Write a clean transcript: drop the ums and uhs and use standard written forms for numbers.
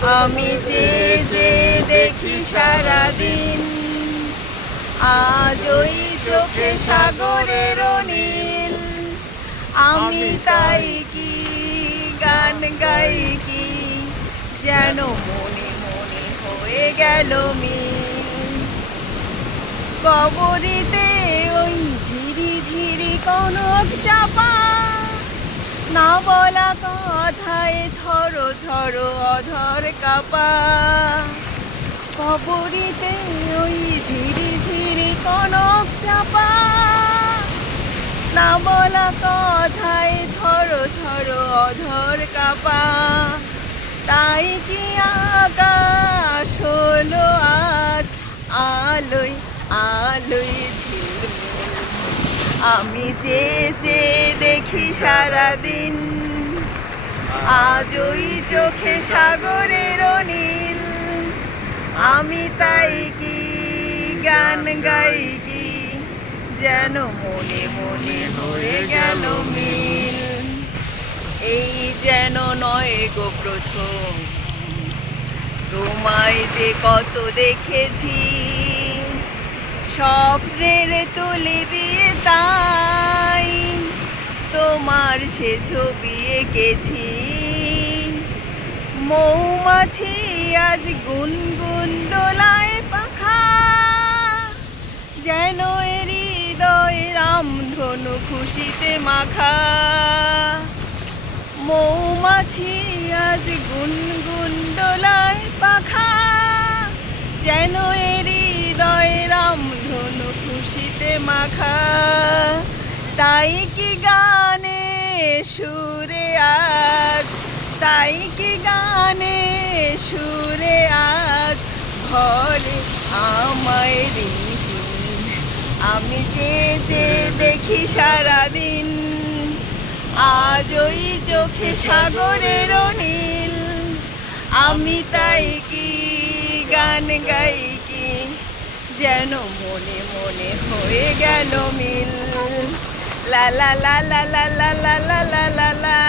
আমি যে যে দেখি সারাদিন, আজ ওই চোখে সাগরের নীল। আমি তাই কি গান গাই কি, যেন মনে মনে হয়ে গেল মিল। কবরীতে ওই ঝিরি ঝিরি কনক চাপা, না বলা কথায় থরো থরো অধর কাপা। কবরীতে ওই ঝিরি ঝিরি কনক চাপা, না বলা কথায় থরো থরো অধর কাপা। তাই কি আকাশ হলো আজ আলোয় আলোয় ঝিলমিল। আমি যে যে দেখি সারাদিন, আজ ওই চোখে সাগরের নীল। আমি তাই কি গান গাই কি, যেন মনে মনে হয়ে গেল মিল। এই যেন নয় গো প্রথম, তোমায় যে কত দেখেছি, স্বপ্নের তুলি দিয়ে তাই তোমার সে ছবি এঁকেছি। মৌমাছি আজ গুনগুন দোলায় পাখা, যেন হৃদয় রামধনু খুশিতে মাখা। মৌমাছি আজ গুনগুন দোলায় পাখা, যেন হৃদয় রামধনু খুশিতে মাখা। তাই কি গানে সুরে আজ, তাই কি গানে সুরে আজ ভরে আমায় ঋণ। আমি যে যে দেখি সারাদিন, আজ ওই চোখে সাগরের নীল। আমি তাই কি গান গাই কি, যেন মনে মনে হয়ে গেল মিল। লা লা লা লা লা লা লা লা লা লা।